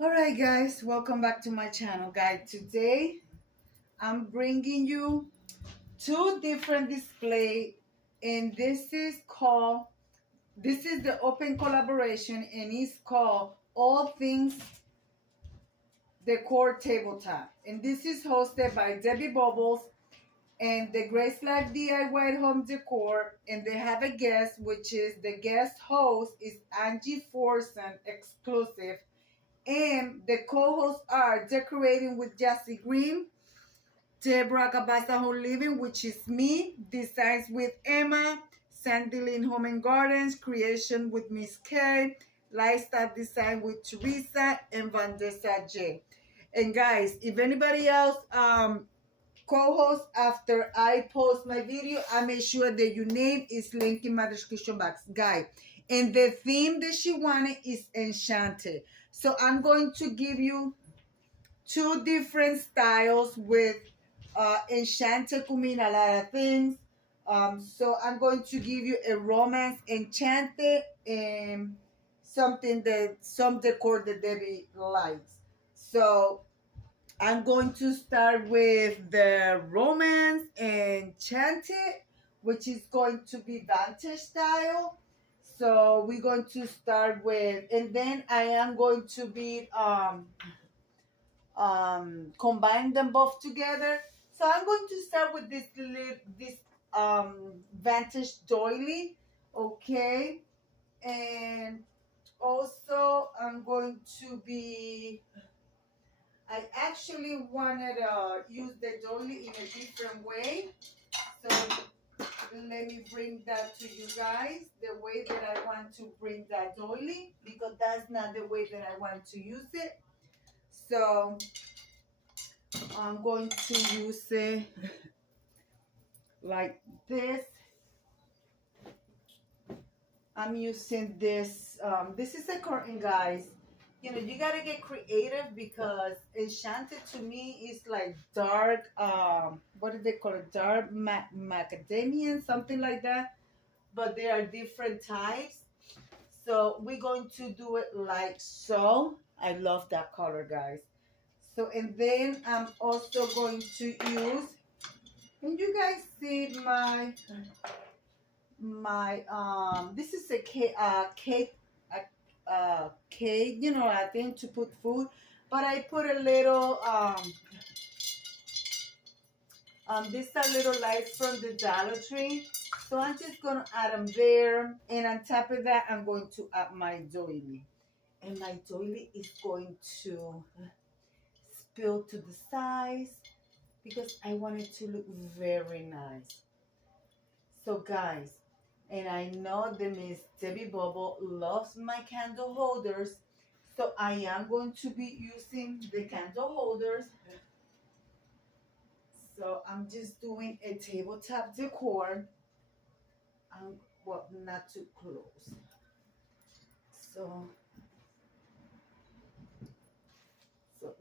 Alright guys, welcome back to my channel. Guys, today I'm bringing you two different display, and this is the open collaboration, and it's called All Things Decor Tabletop, and this is hosted by Debbie Bubbles and the Grace Life DIY Home Decor, and they have a guest, which is the guest host is Angie Forson exclusive. And the co-hosts are Decorating with Jassy Green, Deborah Gabasa Home Living, which is me, Designs with Emma, Sandy Lynn Home and Gardens, Creation with Miss K, Lifestyle Design with Teresa, and Vandessa J. And guys, if anybody else co-host after I post my video, I make sure that your name is linked in my description box, guys. And the theme that she wanted is enchanted. So I'm going to give you two different styles with enchanted could mean a lot of things. So I'm going to give you a romance enchanted and something that some decor that Debbie likes. So I'm going to start with the romance enchanted, which is going to be vintage style. So we're going to start with, and then I am going to be combine them both together. So I'm going to start with this vintage doily, okay, and also I'm going to be. I actually wanted to use the doily in a different way, so let me bring that to you guys, the way that I want to bring that doily, because that's not the way that I want to use it. So I'm going to use it like this. I'm using this. This is a curtain, guys. You know, you gotta get creative because enchanted to me is like dark. What do they call it? Dark macadamia, something like that. But there are different types. So we're going to do it like so. I love that color, guys. So, and then I'm also going to use, can you guys see my this is a cake, you know, I think to put food, but I put a little these are little lights from the Dollar Tree. So I'm just gonna add them there, and on top of that I'm going to add my doily, and my doily is going to spill to the sides because I want it to look very nice. So guys, and I know the Miss Debbie Bubble loves my candle holders, so I am going to be using the candle holders. So I'm just doing a tabletop decor. Well, not too close. So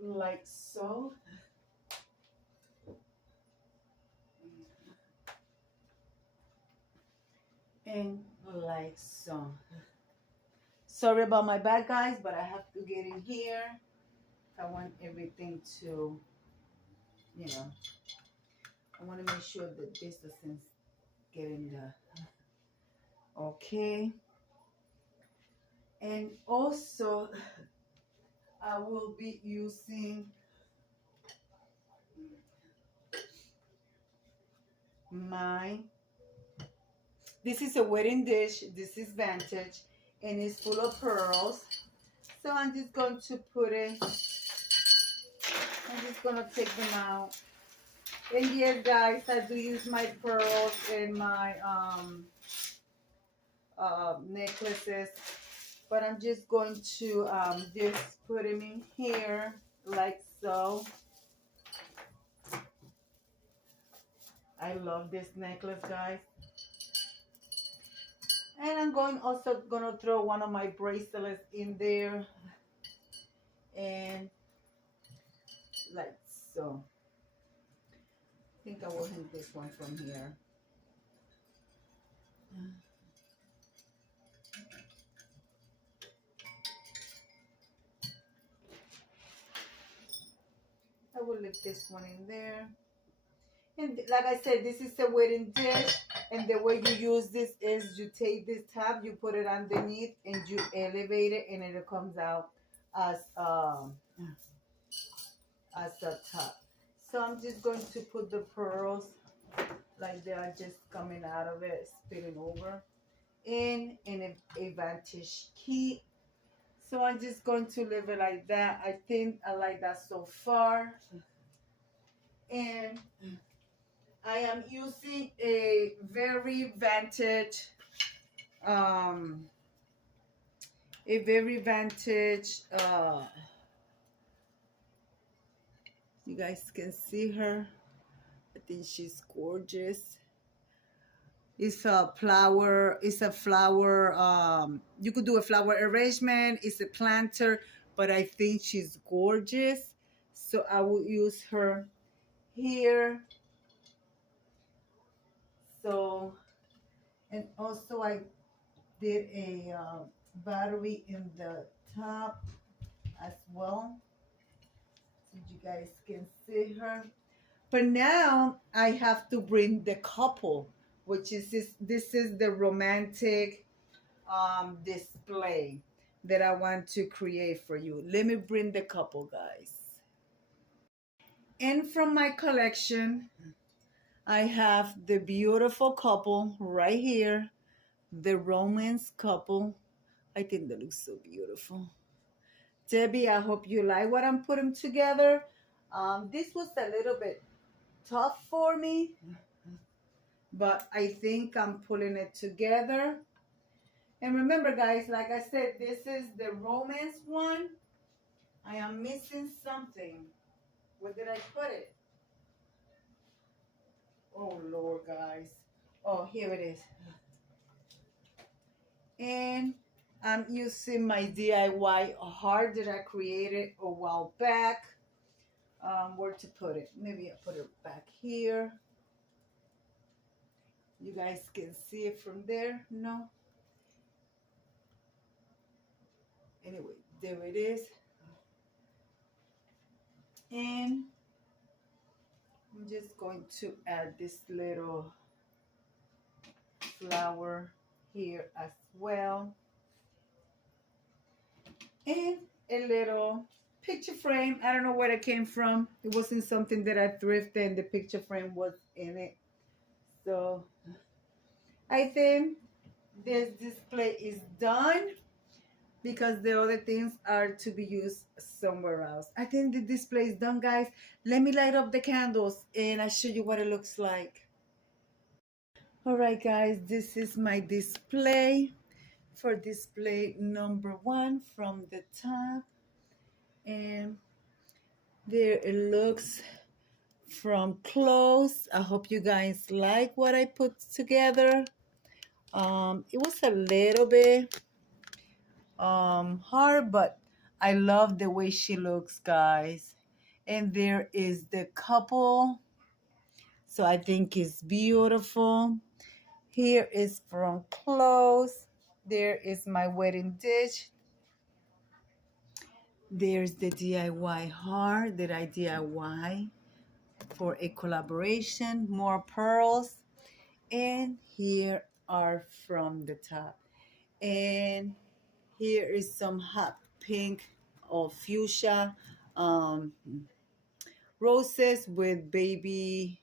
like so. And like so. Sorry about my back, guys, but I have to get in here. I want everything to, you know, I want to make sure that this doesn't get in the, okay. And also, I will be using this is a wedding dish. This is vintage, and it's full of pearls. So I'm just going to put it, I'm just going to take them out. And yes, guys, I do use my pearls and my necklaces, but I'm just going to just put them in here like so. I love this necklace, guys. And I'm also gonna throw one of my bracelets in there, and like so. I think I will hang this one from here. will leave this one in there. And like I said, this is a wedding dish, and the way you use this is you take this top, you put it underneath, and you elevate it, and it comes out as a top. So I'm just going to put the pearls like they are just coming out of it, spilling over in a vantage key. So I'm just going to leave it like that. I think I like that so far. And I am using a very vintage, um, a very vintage, you guys can see her. I think she's gorgeous. It's a flower, you could do a flower arrangement, it's a planter, but I think she's gorgeous. So I will use her here. So, and also I did a battery in the top as well, so you guys can see her. But now I have to bring the couple, which is this is the romantic display that I want to create for you. Let me bring the couple, guys. And from my collection, I have the beautiful couple right here, the romance couple. I think that looks so beautiful. Debbie, I hope you like what I'm putting together. This was a little bit tough for me, but I think I'm pulling it together. And remember, guys, like I said, this is the romance one. I am missing something. Where did I put it? Oh, Lord, guys. Oh, here it is. And I'm using my DIY heart that I created a while back. Where to put it? Maybe I put it back here. You guys can see it from there. No? Anyway, there it is. And I'm just going to add this little flower here as well. And a little picture frame. I don't know where it came from. It wasn't something that I thrifted, and the picture frame was in it. So I think this display is done, because the other things are to be used somewhere else. I think the display is done, guys. Let me light up the candles and I'll show you what it looks like. All right, guys, this is my display for display number 1 from the top. And there it looks from close. I hope you guys like what I put together. It was a little bit hard, but I love the way she looks, guys. And there is the couple, so I think it's beautiful. Here is from close. There is my wedding dish. There's the DIY heart that I DIY for a collaboration, more pearls. And here are from the top. And here is some hot pink or fuchsia roses with baby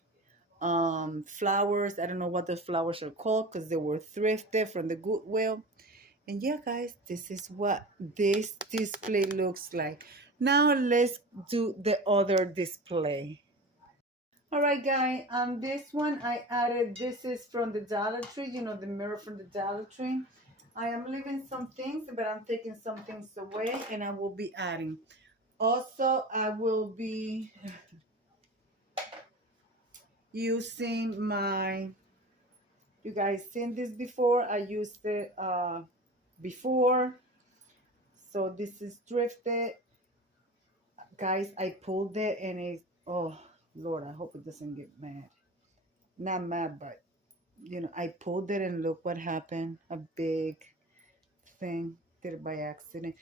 flowers. I don't know what the flowers are called because they were thrifted from the Goodwill. And yeah, guys, this is what this display looks like. Now let's do the other display. All right, guys, this one I added, this is from the Dollar Tree, you know, the mirror from the Dollar Tree. I am leaving some things, but I'm taking some things away, and I will be adding. Also, I will be using my, you guys seen this before? I used it before. So this is thrifted. Guys, I pulled it and it, oh, Lord, I hope it doesn't get mad. Not mad, but, you know, I pulled it and look what happened. A big thing. Did it by accident.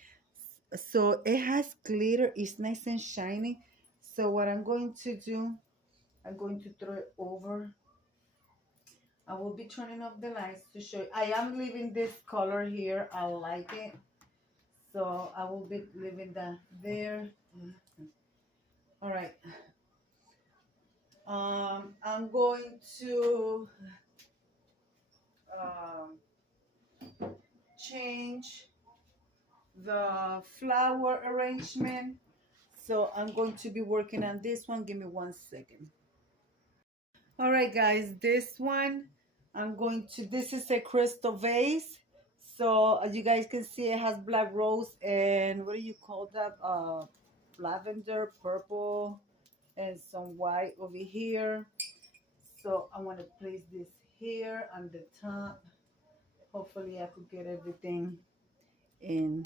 So it has glitter. It's nice and shiny. So what I'm going to do, I'm going to throw it over. I will be turning off the lights to show you. I am leaving this color here. I like it. So I will be leaving that there. All right. I'm going to change the flower arrangement. So I'm going to be working on this one. Give me 1 second. All right, guys, this one this is a crystal vase. So as you guys can see, it has black rose and what do you call that? Lavender, purple, and some white over here. So I want to place this here on the top. Hopefully I could get everything in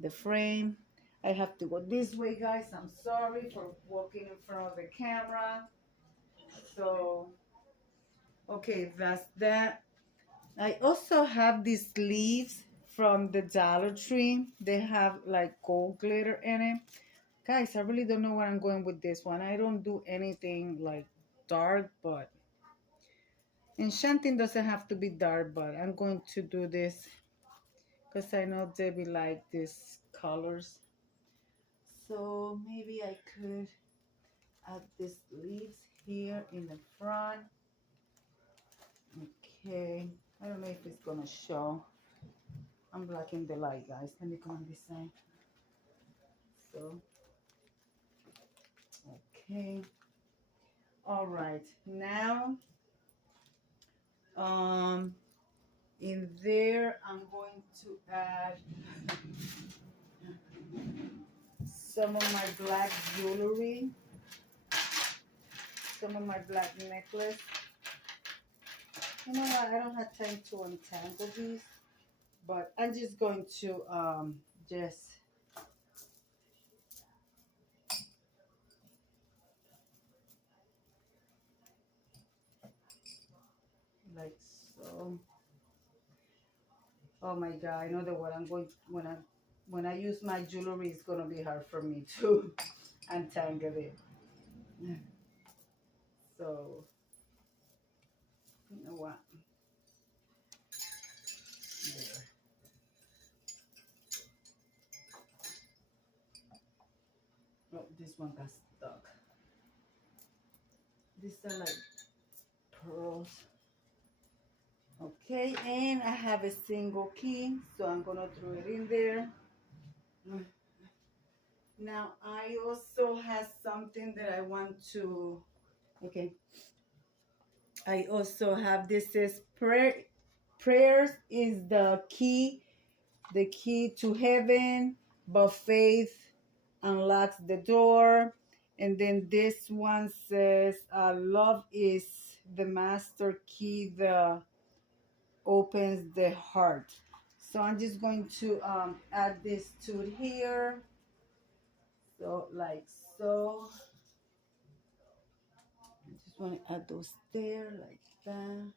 the frame. I have to go this way, guys. I'm sorry for walking in front of the camera. So, okay, that's that. I also have these leaves from the Dollar Tree. They have like gold glitter in it. Guys, I really don't know where I'm going with this one. I don't do anything like dark, but enchanting doesn't have to be dark, but I'm going to do this because I know Debbie like these colors. So maybe I could add these leaves here in the front. Okay, I don't know if it's gonna show. I'm blocking the light, guys. Let me go on this side. So, okay. All right, now, in there, I'm going to add some of my black jewelry, some of my black necklace. You know what? I don't have time to untangle these, but I'm just going to just like so. Oh my God! I know that what I'm going when I use my jewelry, it's gonna be hard for me to untangle it. So you know what? There. Oh, this one got stuck. These are like pearls. Okay, and I have a single key, so I'm gonna throw it in there. Now I also have something that I want to, okay. I also have, this is prayers is the key to heaven, but faith unlocks the door. And then this one says, love is the master key that opens the heart. So I'm just going to add this to it here. So like so. I just want to add those there like that.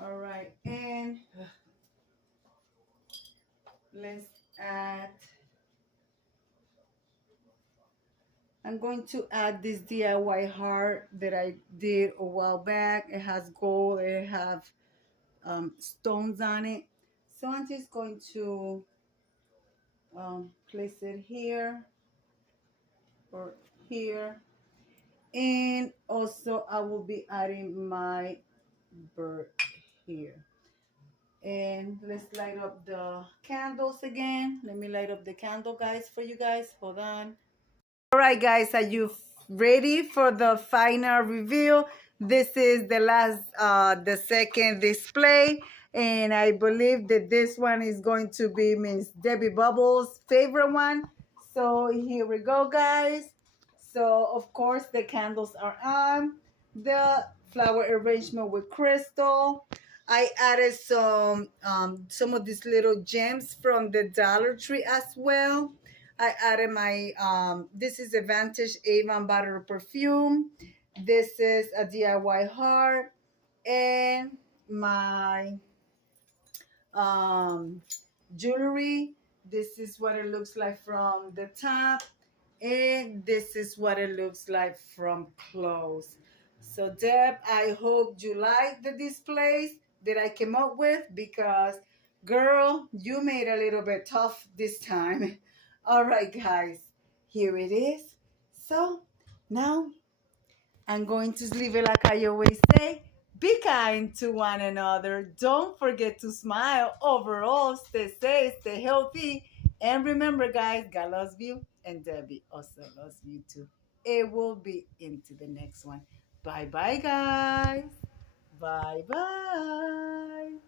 All right, and let's add, I'm going to add this DIY heart that I did a while back. It has gold, it has stones on it. So I'm just going to place it here or here. And also I will be adding my bird here. And let's light up the candles again. Let me light up the candle, guys, for you guys. Hold on. All right, guys, are you ready for the final reveal? This is the last, the second display, and I believe that this one is going to be Miss Debbie Bubble's favorite one. So here we go, guys. So of course the candles are on. The flower arrangement with crystal. I added some of these little gems from the Dollar Tree as well. I added my, this is a Vantage Avon Bottle Perfume. This is a DIY heart. And my jewelry. This is what it looks like from the top, and this is what it looks like from close. So Deb, I hope you like the displays that I came up with, because girl, you made a little bit tough this time. All right, guys, here it is. So now I'm going to leave it like I always say. Be kind to one another. Don't forget to smile. Overall, stay safe, stay healthy. And remember, guys, God loves you, and Debbie also loves you too. It will be into the next one. Bye bye, guys. Bye bye.